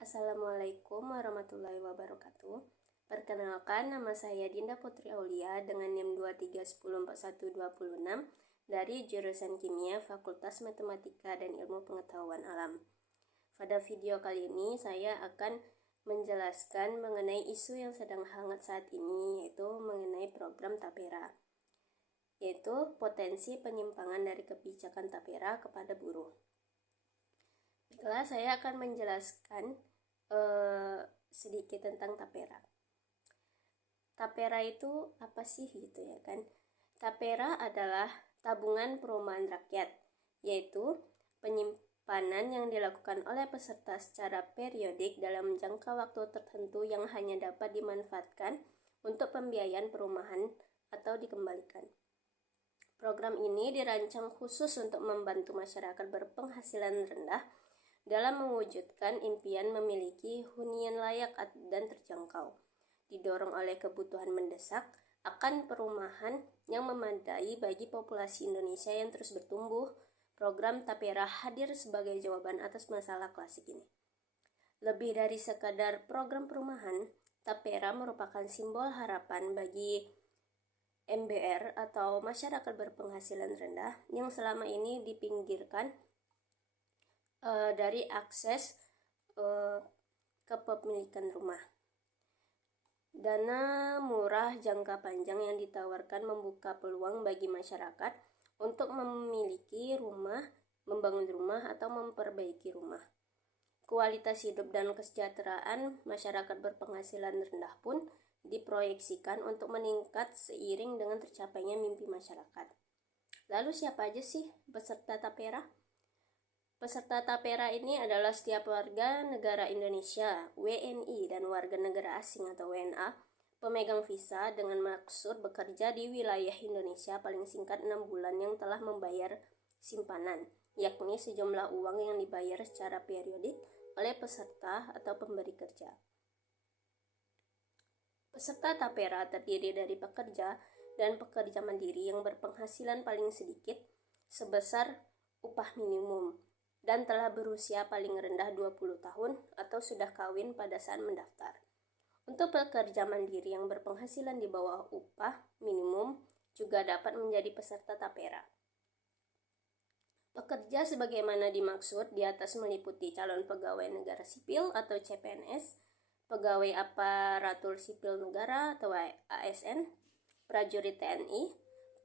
Assalamualaikum warahmatullahi wabarakatuh. Perkenalkan, nama saya Dinda Putri Aulia dengan NIM 23104126 dari jurusan Kimia Fakultas Matematika dan Ilmu Pengetahuan Alam. Pada video kali ini saya akan menjelaskan mengenai isu yang sedang hangat saat ini, yaitu mengenai program Tapera, yaitu potensi penyimpangan dari kebijakan Tapera kepada buruh. Baiklah, saya akan menjelaskan sedikit tentang Tapera. Tapera itu apa sih gitu ya kan? Tapera adalah tabungan perumahan rakyat, yaitu penyimpanan yang dilakukan oleh peserta secara periodik dalam jangka waktu tertentu yang hanya dapat dimanfaatkan untuk pembiayaan perumahan atau dikembalikan. Program ini dirancang khusus untuk membantu masyarakat berpenghasilan rendah dalam mewujudkan impian memiliki hunian layak dan terjangkau, didorong oleh kebutuhan mendesak akan perumahan yang memadai bagi populasi Indonesia yang terus bertumbuh. Program Tapera hadir sebagai jawaban atas masalah klasik ini. Lebih dari sekadar program perumahan, Tapera merupakan simbol harapan bagi MBR atau masyarakat berpenghasilan rendah yang selama ini dipinggirkan dari akses kepemilikan rumah. Dana murah jangka panjang yang ditawarkan membuka peluang bagi masyarakat untuk memiliki rumah, membangun rumah, atau memperbaiki rumah. Kualitas hidup dan kesejahteraan masyarakat berpenghasilan rendah pun diproyeksikan untuk meningkat seiring dengan tercapainya mimpi masyarakat. Lalu siapa aja sih peserta Tapera? Peserta Tapera ini adalah setiap warga negara Indonesia, WNI, dan warga negara asing atau WNA, pemegang visa dengan maksud bekerja di wilayah Indonesia paling singkat 6 bulan yang telah membayar simpanan, yakni sejumlah uang yang dibayar secara periodik oleh peserta atau pemberi kerja. Peserta Tapera terdiri dari pekerja dan pekerja mandiri yang berpenghasilan paling sedikit sebesar upah minimum dan telah berusia paling rendah 20 tahun atau sudah kawin pada saat mendaftar. Untuk pekerja mandiri yang berpenghasilan di bawah upah minimum juga dapat menjadi peserta Tapera. Pekerja sebagaimana dimaksud di atas meliputi calon pegawai negara sipil atau CPNS, pegawai aparatur sipil negara atau ASN, prajurit TNI,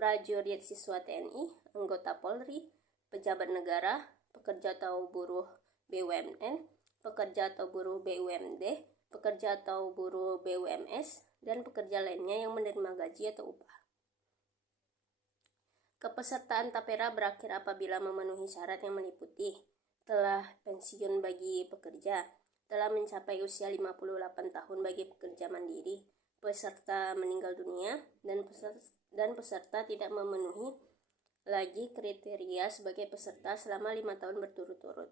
prajurit siswa TNI, anggota Polri, pejabat negara, pekerja atau buruh BUMN, pekerja atau buruh BUMD, pekerja atau buruh BUMS, dan pekerja lainnya yang menerima gaji atau upah. Kepesertaan Tapera berakhir apabila memenuhi syarat yang meliputi telah pensiun bagi pekerja, telah mencapai usia 58 tahun bagi pekerja mandiri, peserta meninggal dunia, dan peserta tidak memenuhi lagi kriteria sebagai peserta selama 5 tahun berturut-turut.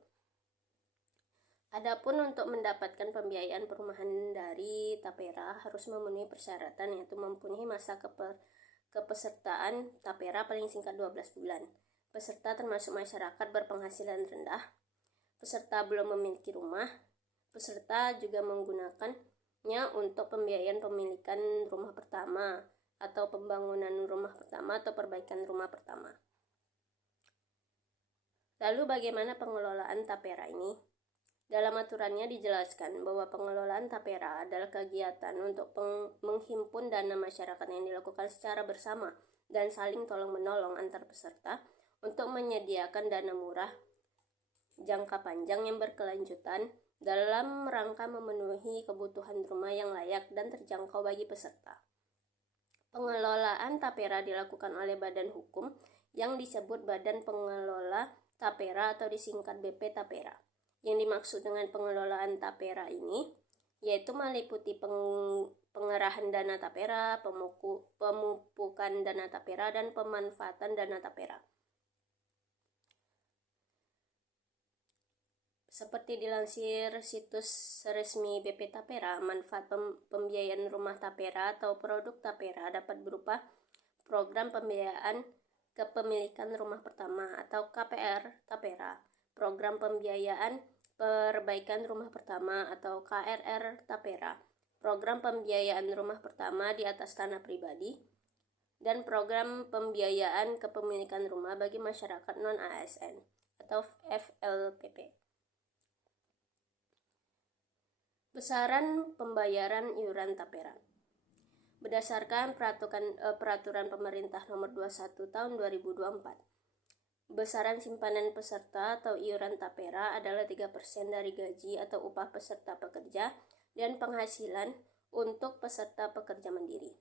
Adapun untuk mendapatkan pembiayaan perumahan dari Tapera harus memenuhi persyaratan, yaitu mempunyai masa kepesertaan Tapera paling singkat 12 bulan. Peserta termasuk masyarakat berpenghasilan rendah, peserta belum memiliki rumah, peserta juga menggunakannya untuk pembiayaan pemilikan rumah pertama atau pembangunan rumah pertama atau perbaikan rumah pertama. Lalu bagaimana pengelolaan Tapera ini? Dalam aturannya dijelaskan bahwa pengelolaan Tapera adalah kegiatan untuk menghimpun dana masyarakat yang dilakukan secara bersama dan saling tolong-menolong antar peserta untuk menyediakan dana murah jangka panjang yang berkelanjutan dalam rangka memenuhi kebutuhan rumah yang layak dan terjangkau bagi peserta. Pengelolaan Tapera dilakukan oleh badan hukum yang disebut Badan Pengelola Tapera atau disingkat BP Tapera. Yang dimaksud dengan pengelolaan Tapera ini yaitu meliputi pengerahan dana Tapera, pemupukan dana Tapera, dan pemanfaatan dana Tapera. Seperti dilansir situs resmi BP Tapera, manfaat pembiayaan rumah Tapera atau produk Tapera dapat berupa program pembiayaan kepemilikan rumah pertama atau KPR Tapera, program pembiayaan perbaikan rumah pertama atau KRR Tapera, program pembiayaan rumah pertama di atas tanah pribadi, dan program pembiayaan kepemilikan rumah bagi masyarakat non-ASN atau FLPP. Besaran pembayaran iuran Tapera. Berdasarkan peraturan pemerintah nomor 21 tahun 2024, besaran simpanan peserta atau iuran Tapera adalah 3% dari gaji atau upah peserta pekerja dan penghasilan untuk peserta pekerja mandiri.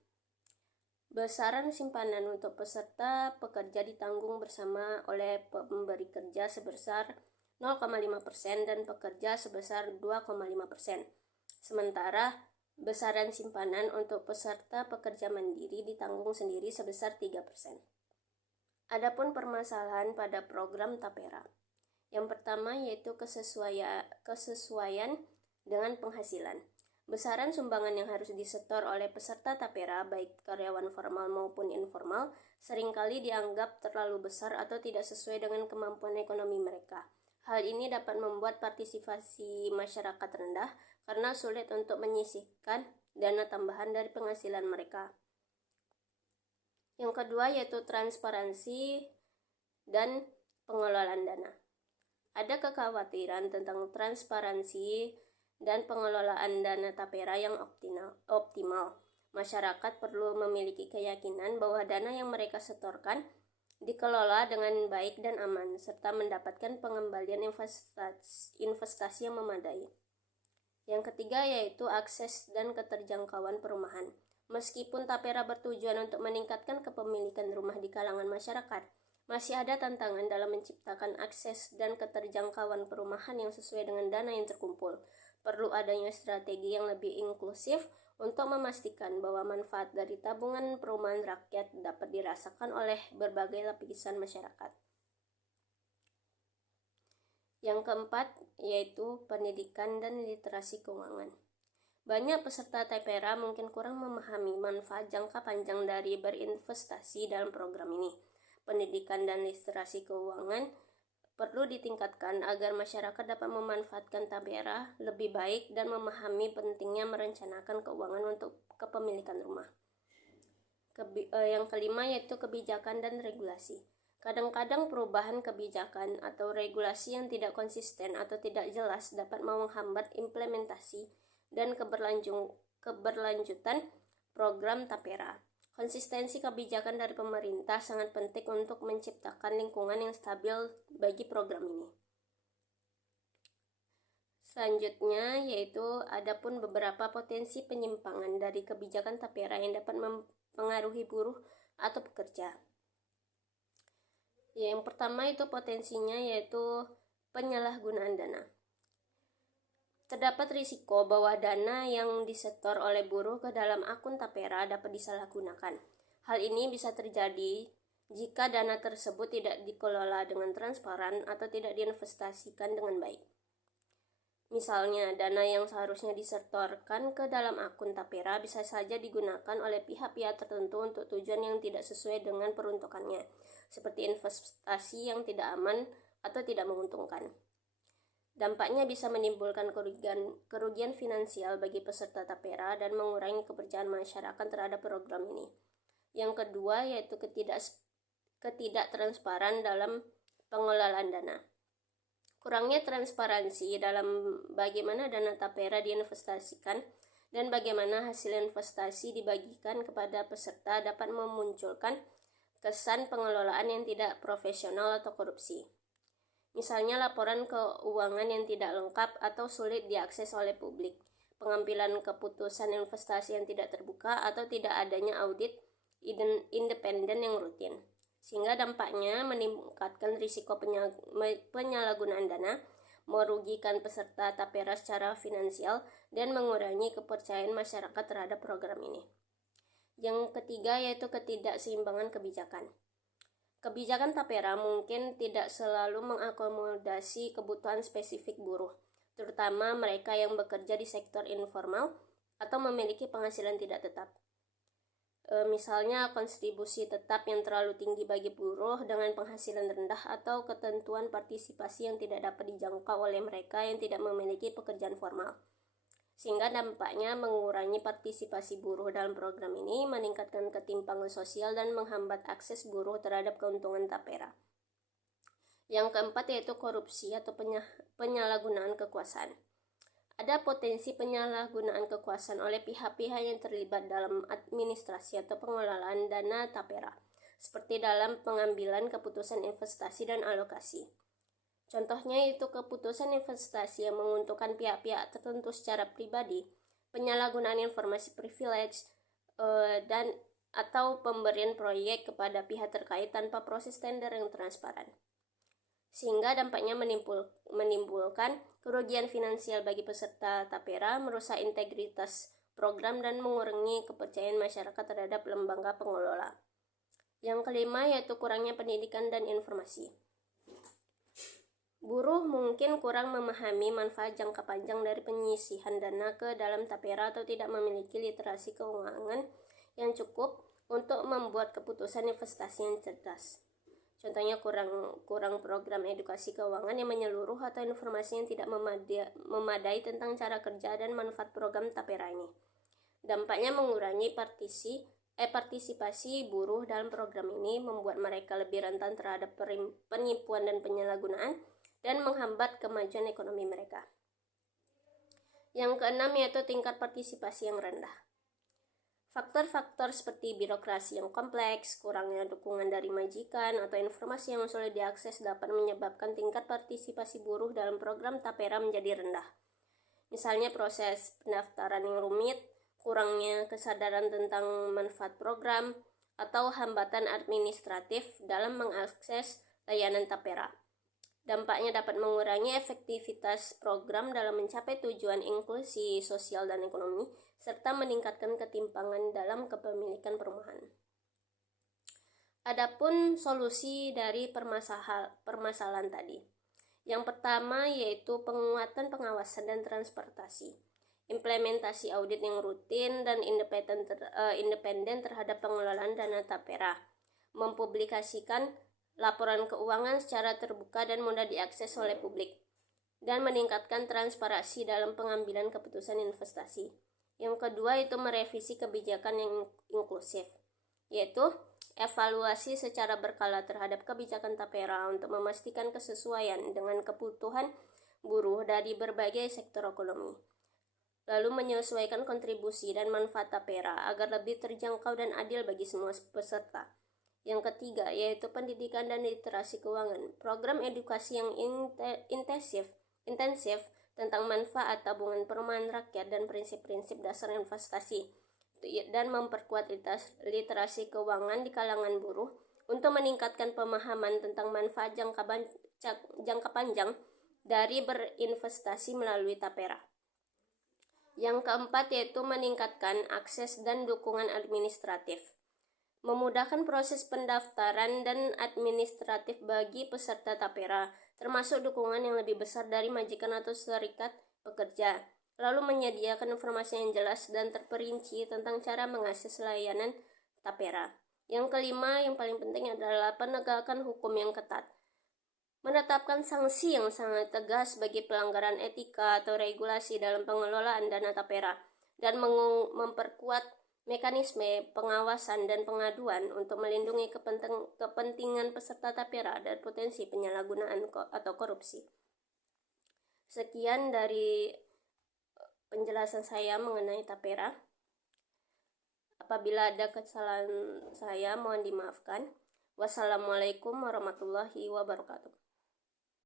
Besaran simpanan untuk peserta pekerja ditanggung bersama oleh pemberi kerja sebesar 0,5% dan pekerja sebesar 2,5%. Sementara besaran simpanan untuk peserta pekerja mandiri ditanggung sendiri sebesar 3%. Adapun permasalahan pada program Tapera. Yang pertama yaitu kesesuaian dengan penghasilan. Besaran sumbangan yang harus disetor oleh peserta Tapera, baik karyawan formal maupun informal, seringkali dianggap terlalu besar atau tidak sesuai dengan kemampuan ekonomi mereka. Hal ini dapat membuat partisipasi masyarakat rendah karena sulit untuk menyisihkan dana tambahan dari penghasilan mereka. Yang kedua yaitu transparansi dan pengelolaan dana. Ada kekhawatiran tentang transparansi dan pengelolaan dana Tapera yang optimal. Masyarakat perlu memiliki keyakinan bahwa dana yang mereka setorkan dikelola dengan baik dan aman, serta mendapatkan pengembalian investasi yang memadai. Yang ketiga yaitu akses dan keterjangkauan perumahan. Meskipun Tapera bertujuan untuk meningkatkan kepemilikan rumah di kalangan masyarakat, masih ada tantangan dalam menciptakan akses dan keterjangkauan perumahan yang sesuai dengan dana yang terkumpul. Perlu adanya strategi yang lebih inklusif untuk memastikan bahwa manfaat dari tabungan perumahan rakyat dapat dirasakan oleh berbagai lapisan masyarakat. Yang keempat yaitu pendidikan dan literasi keuangan. Banyak peserta Tapera mungkin kurang memahami manfaat jangka panjang dari berinvestasi dalam program ini. Pendidikan dan literasi keuangan perlu ditingkatkan agar masyarakat dapat memanfaatkan Tapera lebih baik dan memahami pentingnya merencanakan keuangan untuk kepemilikan rumah. Yang kelima yaitu kebijakan dan regulasi. Kadang-kadang perubahan kebijakan atau regulasi yang tidak konsisten atau tidak jelas dapat menghambat implementasi dan keberlanjutan program Tapera. Konsistensi kebijakan dari pemerintah sangat penting untuk menciptakan lingkungan yang stabil bagi program ini. Selanjutnya yaitu adapun beberapa potensi penyimpangan dari kebijakan Tapera yang dapat mempengaruhi buruh atau pekerja. Yang pertama itu potensinya yaitu penyalahgunaan dana. Terdapat risiko bahwa dana yang disetor oleh buruh ke dalam akun Tapera dapat disalahgunakan. Hal ini bisa terjadi jika dana tersebut tidak dikelola dengan transparan atau tidak diinvestasikan dengan baik. Misalnya, dana yang seharusnya disetorkan ke dalam akun Tapera bisa saja digunakan oleh pihak-pihak tertentu untuk tujuan yang tidak sesuai dengan peruntukannya, seperti investasi yang tidak aman atau tidak menguntungkan. Dampaknya bisa menimbulkan kerugian finansial bagi peserta Tapera dan mengurangi kepercayaan masyarakat terhadap program ini. Yang kedua yaitu ketidaktransparan dalam pengelolaan dana. Kurangnya transparansi dalam bagaimana dana Tapera diinvestasikan dan bagaimana hasil investasi dibagikan kepada peserta dapat memunculkan kesan pengelolaan yang tidak profesional atau korupsi. Misalnya laporan keuangan yang tidak lengkap atau sulit diakses oleh publik, pengambilan keputusan investasi yang tidak terbuka, atau tidak adanya audit independen yang rutin. Sehingga dampaknya meningkatkan risiko penyalahgunaan dana, merugikan peserta Tapera secara finansial, dan mengurangi kepercayaan masyarakat terhadap program ini. Yang ketiga yaitu ketidakseimbangan kebijakan. Kebijakan Tapera mungkin tidak selalu mengakomodasi kebutuhan spesifik buruh, terutama mereka yang bekerja di sektor informal atau memiliki penghasilan tidak tetap. misalnya kontribusi tetap yang terlalu tinggi bagi buruh dengan penghasilan rendah atau ketentuan partisipasi yang tidak dapat dijangkau oleh mereka yang tidak memiliki pekerjaan formal. Sehingga dampaknya mengurangi partisipasi buruh dalam program ini, meningkatkan ketimpangan sosial dan menghambat akses buruh terhadap keuntungan tapera. Yang keempat yaitu korupsi atau penyalahgunaan kekuasaan. Ada potensi penyalahgunaan kekuasaan oleh pihak-pihak yang terlibat dalam administrasi atau pengelolaan dana tapera, seperti dalam pengambilan keputusan investasi dan alokasi. Contohnya itu keputusan investasi yang menguntungkan pihak-pihak tertentu secara pribadi, penyalahgunaan informasi privilege, dan atau pemberian proyek kepada pihak terkait tanpa proses tender yang transparan. Sehingga dampaknya menimbulkan kerugian finansial bagi peserta tapera, merusak integritas program, dan mengurangi kepercayaan masyarakat terhadap lembaga pengelola. Yang kelima yaitu kurangnya pendidikan dan informasi. Buruh mungkin kurang memahami manfaat jangka panjang dari penyisihan dana ke dalam tapera atau tidak memiliki literasi keuangan yang cukup untuk membuat keputusan investasi yang cerdas. Contohnya kurang program edukasi keuangan yang menyeluruh atau informasi yang tidak memadai tentang cara kerja dan manfaat program tapera ini. Dampaknya mengurangi partisipasi buruh dalam program ini, membuat mereka lebih rentan terhadap penipuan dan penyalahgunaan, dan menghambat kemajuan ekonomi mereka. Yang keenam yaitu tingkat partisipasi yang rendah. Faktor-faktor seperti birokrasi yang kompleks, kurangnya dukungan dari majikan, atau informasi yang sulit diakses dapat menyebabkan tingkat partisipasi buruh dalam program tapera menjadi rendah. Misalnya proses pendaftaran yang rumit, kurangnya kesadaran tentang manfaat program, atau hambatan administratif dalam mengakses layanan tapera. Dampaknya dapat mengurangi efektivitas program dalam mencapai tujuan inklusi sosial dan ekonomi, serta meningkatkan ketimpangan dalam kepemilikan perumahan. Adapun solusi dari permasalahan tadi. Yang pertama yaitu penguatan pengawasan dan transportasi. Implementasi audit yang rutin dan independen terhadap pengelolaan dana tapera. Mempublikasikan laporan keuangan secara terbuka dan mudah diakses oleh publik, dan meningkatkan transparansi dalam pengambilan keputusan investasi. Yang kedua itu merevisi kebijakan yang inklusif, yaitu evaluasi secara berkala terhadap kebijakan tapera untuk memastikan kesesuaian dengan kebutuhan buruh dari berbagai sektor ekonomi. Lalu menyesuaikan kontribusi dan manfaat tapera agar lebih terjangkau dan adil bagi semua peserta. Yang ketiga yaitu pendidikan dan literasi keuangan. Program edukasi yang intensif tentang manfaat tabungan perumahan rakyat dan prinsip-prinsip dasar investasi, dan memperkuat literasi keuangan di kalangan buruh untuk meningkatkan pemahaman tentang manfaat jangka panjang dari berinvestasi melalui tapera. Yang keempat yaitu meningkatkan akses dan dukungan administratif. Memudahkan proses pendaftaran dan administratif bagi peserta tapera, termasuk dukungan yang lebih besar dari majikan atau serikat pekerja. Lalu menyediakan informasi yang jelas dan terperinci tentang cara mengakses layanan tapera. Yang kelima, yang paling penting adalah penegakan hukum yang ketat. Menetapkan sanksi yang sangat tegas bagi pelanggaran etika atau regulasi dalam pengelolaan dana tapera, dan memperkuat mekanisme pengawasan dan pengaduan untuk melindungi kepentingan peserta tapera dan potensi penyalahgunaan atau korupsi. Sekian dari penjelasan saya mengenai tapera. Apabila ada kesalahan saya, mohon dimaafkan. Wassalamualaikum warahmatullahi wabarakatuh.